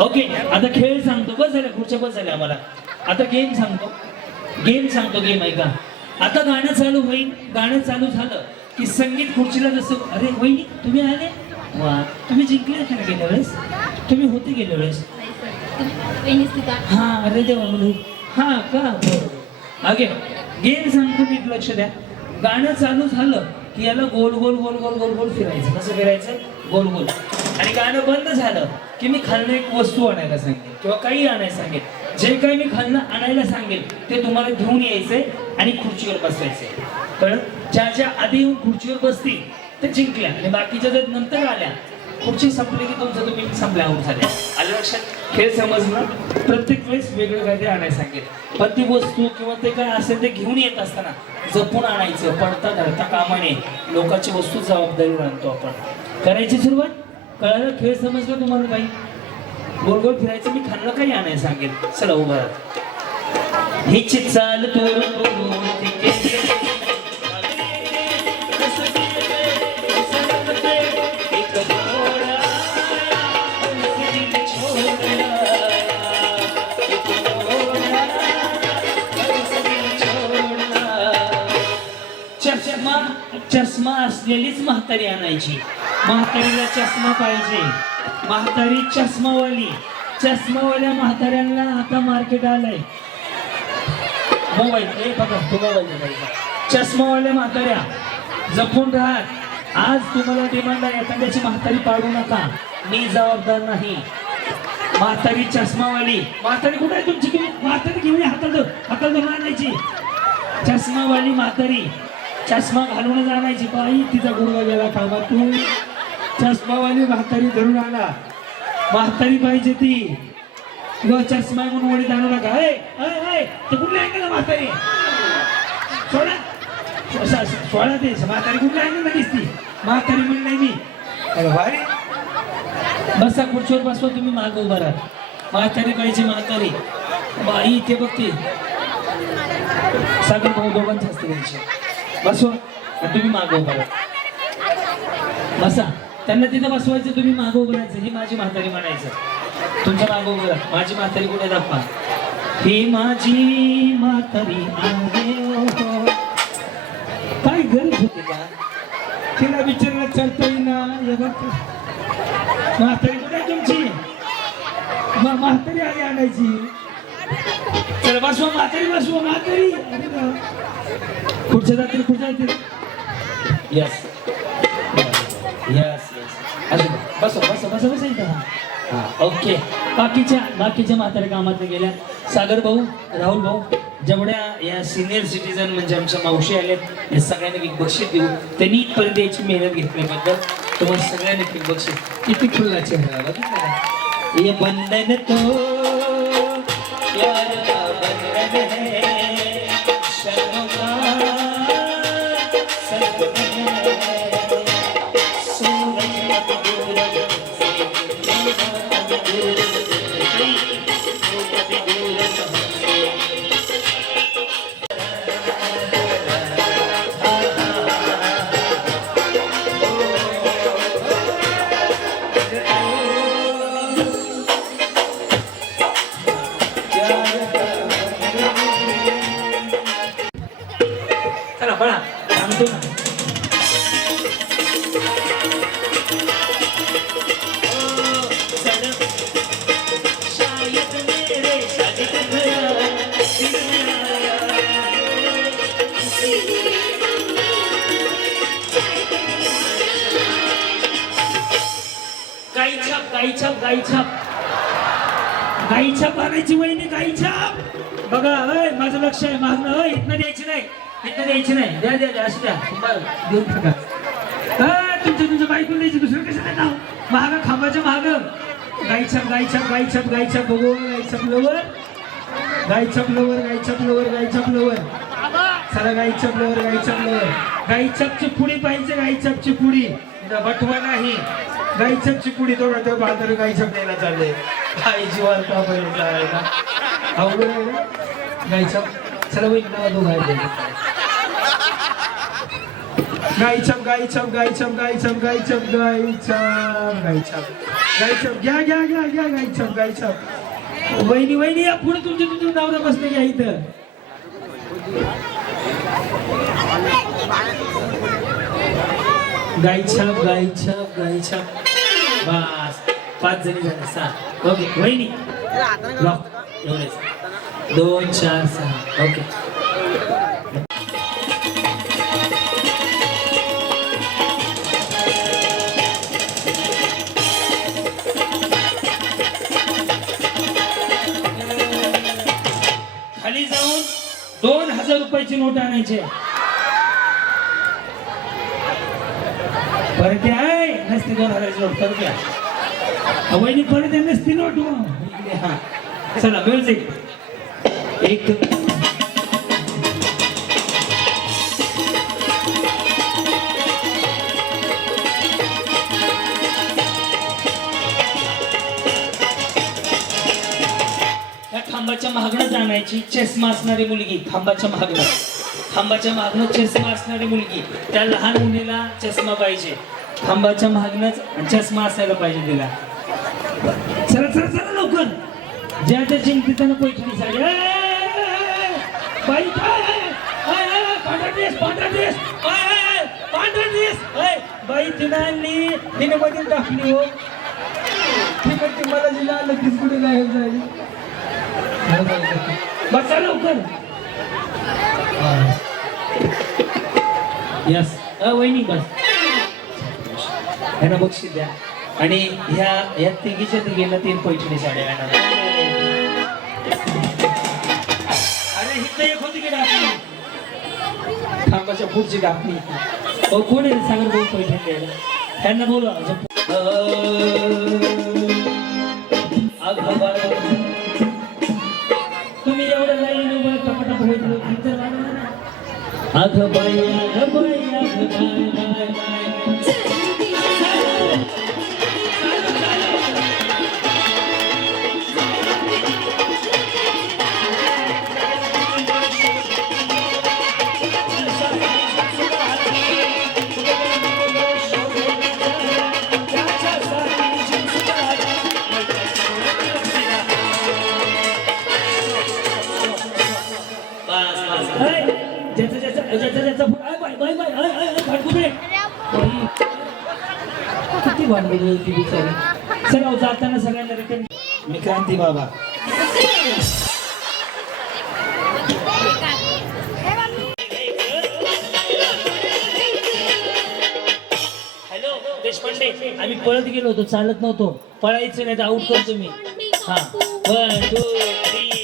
Okay आता खेळ सांगतो. बस झाल्या खुर्च्या बस झाल्या आम्हाला. आता गेम सांगतो. गेम सांगतो गेम ऐका. आता गाणं चालू होईल. गाणं चालू झालं की संगीत खुर्चीला जसं अरे वहिनी तुम्ही आले? वा. तुम्ही जिंकले का गेल्या वेळेस? तुम्ही होते गेल्या वेळेस. हा अरे देवा म्हणून हा का? अगे ओके गेम सांगतो नीट लक्ष द्या. गाणं चालू झालं की याला गोल गोल गोल गोल गोल गोल फिरायचं. कसं फिरायचं? गोल गोल. आणि गाणं बंद झालं की मी खालनं एक वस्तू आणायला सांगेन किंवा काही आणायला सांगेन. जे काही मी खालनं आणायला सांगेन ते तुम्हाला घेऊन यायचंय आणि खुर्चीवर बसवायचंय कारण ज्या ज्या आधी येऊन खुर्चीवर बसतील ते जिंकल्या. आणि बाकीच्या जर नंतर आल्या खुर्ची संपली की तुमचं तुम्ही संपल्या झाल्या. आलं लक्षात? खेळ समजलं? प्रत्येक वेळेस वेगळं काहीतरी आणायला सांगेल पण ती वस्तू किंवा ते काय असेल ते घेऊन येत असताना जपून आणायचं पडता धरता कामाने. लोकांची वस्तू जबाबदारी आणतो आपण. करायची सुरुवात? कळालं? खेळ समजलं तुम्हाला काही? गोल गोल फिरायचं मी खाल्लं काही आणायला सांगेल चला उभा हिची चाल तोरून चष्मा चष्मा असलेलीच म्हातारी आणायची. म्हातारीला चष्मा पाहिजे. म्हातारी चष्मावाली. चष्मावाल्या म्हाताऱ्यांना आता मार्केट आलंय. मोबाईल हे बघा तो मोबाईल चष्मावाल्या म्हाताऱ्या. जपून राहत आज तुम्हाला डिमांड आहे एखाद्याची म्हातारी पाडू नका. मी जबाबदार नाही. म्हातारी चष्मावाली. म्हातारी कुठे आहे तुमची किती म्हातारी घेऊन हातात हातात धरून आणायची. चष्मावाली म्हातारी. चष्मा घालून आणायची बाई तिचा गुडवा गेला कामा तू चष्मावाली म्हातारी धरून आला. म्हातारी पाहिजे ती. किंवा चष्मा म्हणून वडील आणू नका अरे अरे ते कुठल्या ऐकलं म्हातारी? सोडा. सोळा सोडा ते. म्हातारी कुठल्या ऐकलं दिसती? म्हातारी म्हणलं नाही मी. अरे भारी बसा खुर्चीवर बसवा तुम्ही माग उभा राहा. म्हातारी पाहिजे म्हातारी. बाई ते. बघते सागर भाऊ दोघांचे असते त्यांचे बसवा. तुम्ही माग उभा राहा. बसा. त्यांना तिथं बसवायचं तुम्ही मागो उभं राहायचं. ही माझी म्हातारी म्हणायचं. तुमच्या मागो उभं राहा. माझी म्हातारी कुठे दाखवा ही माझी म्हातारी काय गरज होती का? तिला विचारला चलतोय ना म्हातारी कुठे आहे तुमची? म्हातारी आली आणायची. चला बसवा म्हातारी बसवा म्हातारी. अरे जातील पुढच्या जातील यस यस यस अजून बसो बसो बसो बसो इथं हां ओके बाकीच्या बाकीच्या म्हाताऱ्या कामात गेल्या सागर भाऊ राहुल भाऊ जेवढ्या या सिनियर सिटीजन म्हणजे आमच्या मावशी आल्यात या सगळ्यांना एक बक्षीस देऊ त्यांनी इथपर्यंत याची मेहनत घेतल्याबद्दल तुम्हाला सगळ्यांना एक बक्षीस किती खुल्ला चेहरा बघितला का? ये बंधन तो यार छाप गाई छाप आणायची वहिनी गाई छाप बघा अय माझं लक्ष आहे मागणं अय इथनं द्यायची नाही इथनं द्यायची नाही द्या द्या द्या असं द्या बरं देऊन टाका तुमच्या तुमच्या बायकून द्यायची दुसरं कशाला नाव महाग खांबाच्या महाग गाई छाप गाई छाप गाई बघू गाईछाप लवर गाईछाप लवर गाईछाप लवर गाईछाप लवर चला गाईछाप लवर गाईछाप लवर गाईछापची पुडी पाहिजे गाईछापची पुडी बटवा नाही. गाई चिकुडी पुडी तो तो बाजार गाई छाप द्यायला चालले. आई जीवाला का पाहिजे चालायला अवघड आहे ना? गाई चला वहिनी नावा दोघं आहेत गाई छाप गाई छाप गाई छाप गाई गाई गाई गाई गाई घ्या घ्या घ्या घ्या गाई छाप गाई वहिनी वहिनी या पुढे तुमचे तुमचे नवरा बसले घ्या इथं. गाई छाप गाई छाप गाई छाप बस. पाच जणी झाले सहा ओके वहिनी. लॉक. एवढेच. दोन चार सहा. ओके. खाली जाऊन दोन हजार रुपयाची नोट आणायची आहे. परते आहे ऐ, नसती दोन हजाराची नोट परत वहिनी परत नसती नोट हो. मग. चला म्युझिक एक या खांबाच्या महागणं जाणायची चष्मा असणारी मुलगी खांबाच्या महागणं खांबाच्या मागणं चष्मा असणारी मुलगी त्या लहान मुलीला चष्मा पाहिजे खांबाच्या मागणंच चष्मा असायला पाहिजे तिला चला चला चला लवकर ज्या त्या चिंतितानं पैठणी साडी बाई काय पांढरा ड्रेस पांढरा ड्रेस पांढरा ड्रेस बाई तिनं आणली तिने मध्ये टाकली हो ती म्हणते मला जिला आलं तीच कुठे गायब झाली बसा लवकर यस अ वहिनी बस. ह्यांना बक्षीस द्या. आणि ह्या या तिघीच्या तिघींना तीन पैठणी साड्या आणा. अरे हिथं एक होती की डाकणी खांबाच्या पुढची डाकणी हो कोण आहे सागर भाऊ पैठणी द्यायला. त्यांना बोला હાથ ભાઈ આખ ભાઈ આખ ભાઈ ભાઈ ભાઈ मी क्रांती बाबा. हॅलो देशपांडे आम्ही पळत गेलो होतो चालत नव्हतो. पळायचं नाही तर आउट करतो मी. हा. वन टू थ्री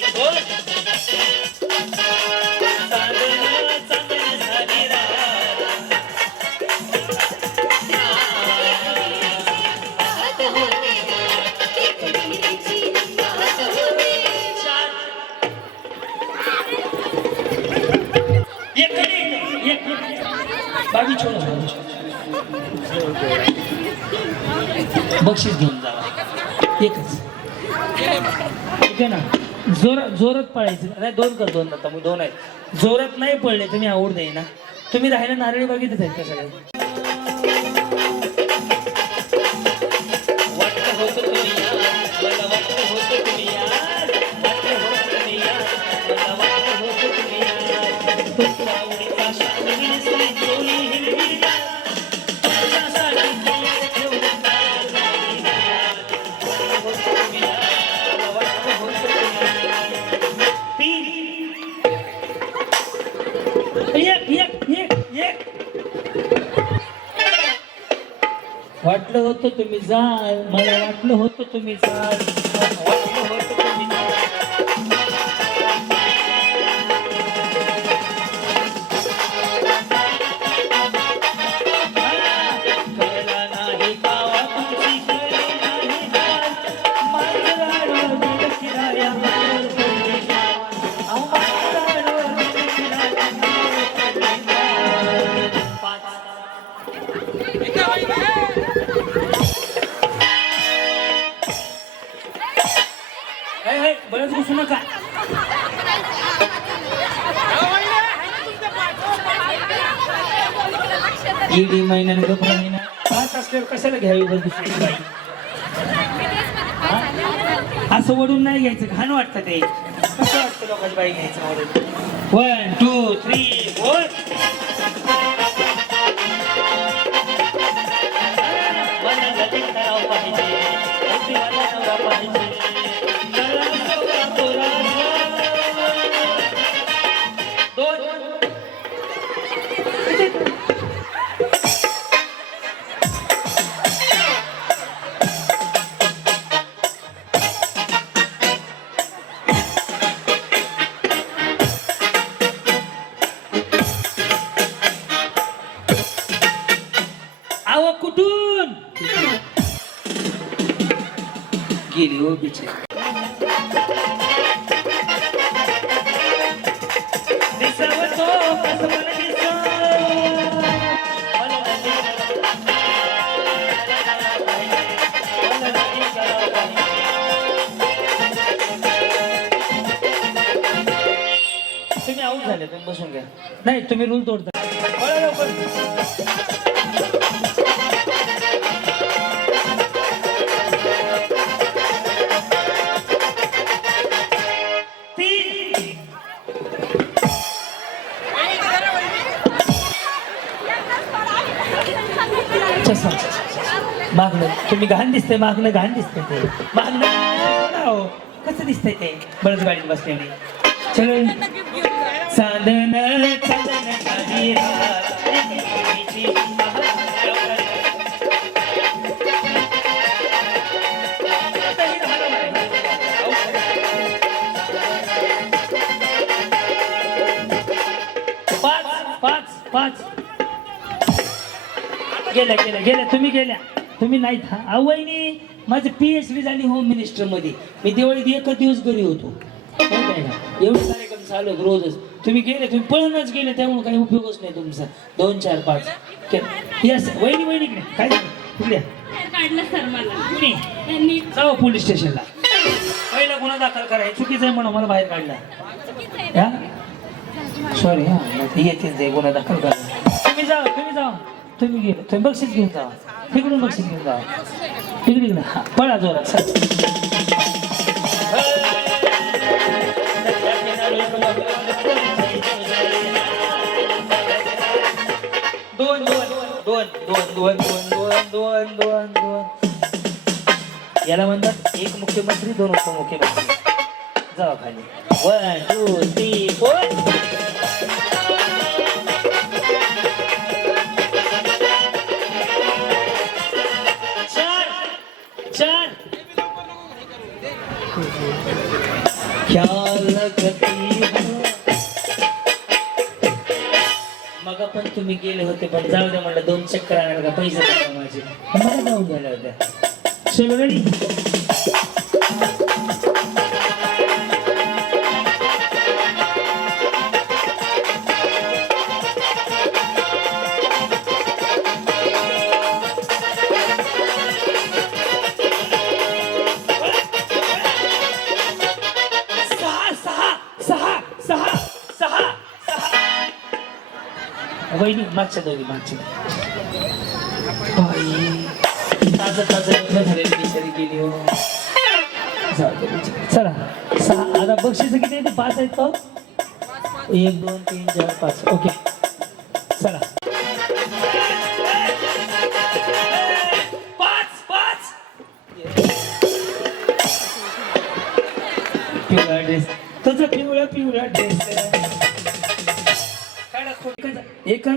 बक्षीस घेऊन जावा एकच. ठीक आहे ना? जोरात जोरात पळायचं. नाही दोन कर दोन आता. मग दोन आहेत जोरात नाही पळले तुम्ही आवड नाही ना. तुम्ही राहायला नारळी बागेतच आहेत का सगळे? वाटलं होतं तुम्ही जाल मला वाटलं होतं तुम्ही जाल बरेच घुसू नका. ईडी महिन्याने गप महिना पाच असल्यावर कशाला घ्यावी असं वडून नाही घ्यायचं. घाण वाटतं ते. कसं वाटतं लोकांची बाई घ्यायचं वडून? वन टू थ्री फोर पाहिजे. झाले तुम्ही बसून घ्या. नाही तुम्ही रूल तोडता. मागणं तुम्ही घाण दिसतंय मागणं घाण दिसतंय ते. मागणं हो. कसं दिसतंय ते? बळच गाडीत बसल्याने. चल साधन चांदन पाच पाच पाच. गेल्या गेल्या गेल्या. तुम्ही गेल्या. तुम्ही नाहीत हा आवईनी माझी पी एच डी झाली होम मिनिस्टरमध्ये. मी दिवाळीत एकच दिवस घरी होतो. माहीत कार्यक्रम चालू रोजच. तुम्ही गेले तुम्ही पळूनच गेले त्यामुळे काही उपयोगच नाही तुमचा. दोन चार पाच. यस वहिनी वहिनीकडे काय कुठल्या? बाहेर काढलं सर मला. कुणी? त्यांनी जाऊ पोलीस स्टेशनला. पहिला गुन्हा दाखल करा. हे चुकीचं आहे म्हणून मला बाहेर काढला. आहे. या? सॉरी हा. येतील ते गुन्हा दाखल करा. तुम्ही जा तुम्ही जा तुम्ही गेले. तुम्ही बक्षीस घेऊन जा तिकडून बक्षीस घेऊन जा तिकडे हा पळा जोरात. सर दोन दोन दोन दोन दोन दोन दोन याला म्हणतात एक मुख्यमंत्री दोन उपमुख्यमंत्री. जा खाली. वन टू थ्री फोर तुम्ही गेले होते पण जाऊ द्या म्हणलं दोन चक्कर आणायला का पैसे द्या माझे? होत्या. वहिनी मागच्या दोघी मागच्या बाई ताजं ताजं लग्न झालेली बिचारी गेली हो. जाऊ दे बिचारी. चला. सहा आता बक्षीस किती येते पाच आहेत का एक दोन तीन चार पाच. ओके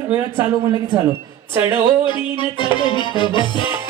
वेळ चालू म्हणलं की चालू. चढ ओढीन चढवित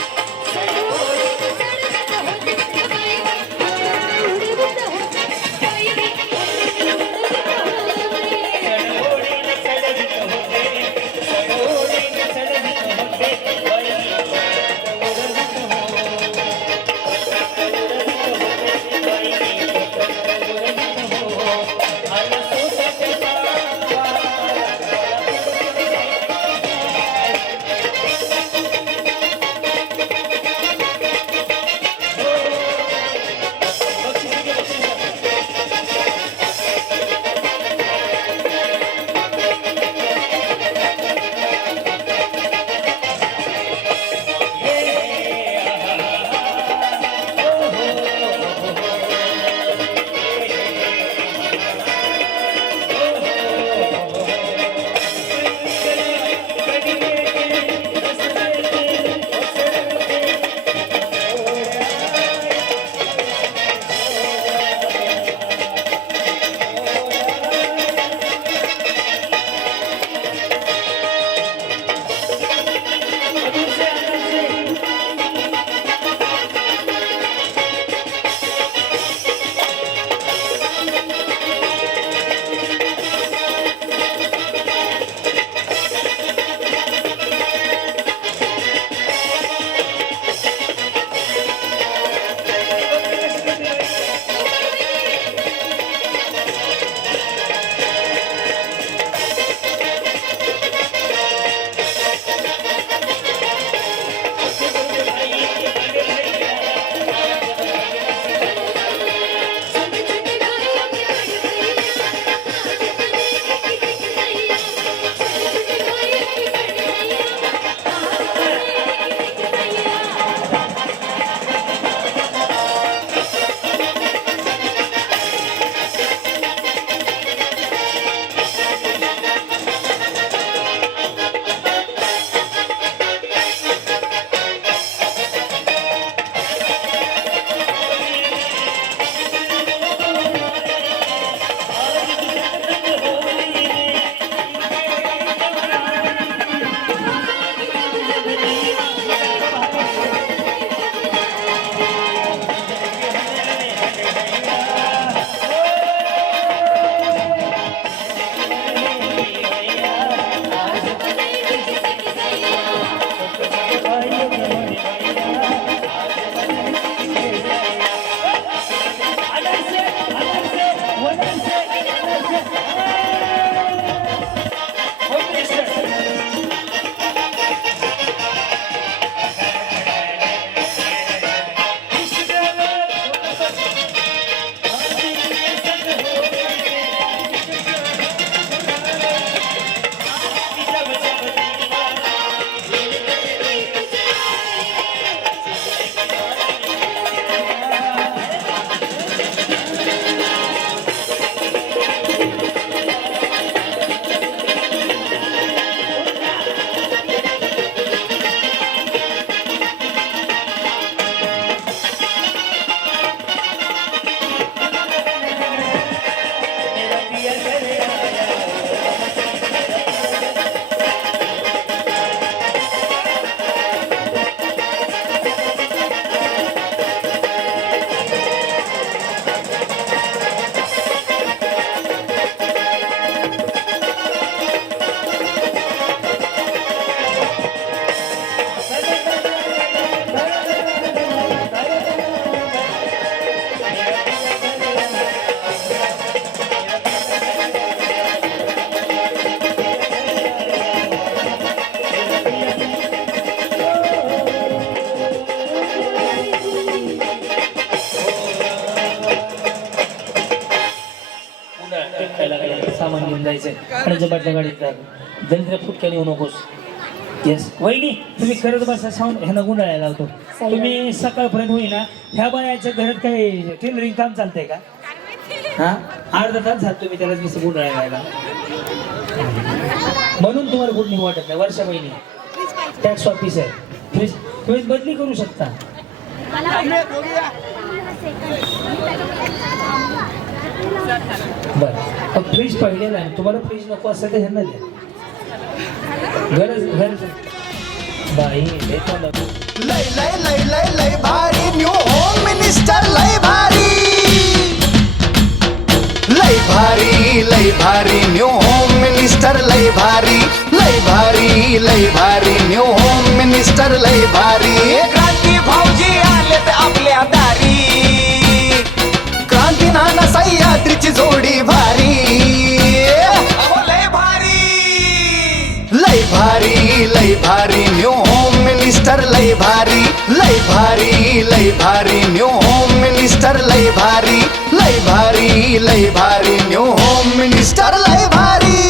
बाटल्या गाडीत टाक दलिद्र फुटक्याने येऊ नकोस. येस वहिनी तुम्ही करत बसा साऊंड ह्यांना गुंडाळायला लावतो. तुम्ही सकाळपर्यंत होईना. ह्या बायाच्या घरात काही टेलरिंग काम चालतंय का? हा? अर्धा तास झाला तुम्ही त्याला नुसतं गुंडाळायला म्हणून तुम्हाला गुड वाटत नाही. वर्षा बहिणी टॅक्स ऑफिस आहे. फ्रीज तुम्ही बदली करू शकता. बरं. फ्रीज पाहिलेला आहे. तुम्हाला फ्रीज नको असेल तर ह्यांना द्या. गरज गरज बाई. लय लय लय लय लय भारी न्यू होम मिनिस्टर लय भारी. लय भारी लय भारी न्यू होम मिनिस्टर लय भारी. लय भारी लय भारी न्यू होम मिनिस्टर लय भारी. क्रांती भाऊजी आलेत आपल्या लई भारी न्यू होम मिनिस्टर लय भारी लय भारी लय भारी न्यू होम मिनिस्टर लय भारी लय भारी लय भारी न्यू होम मिनिस्टर लय भारी.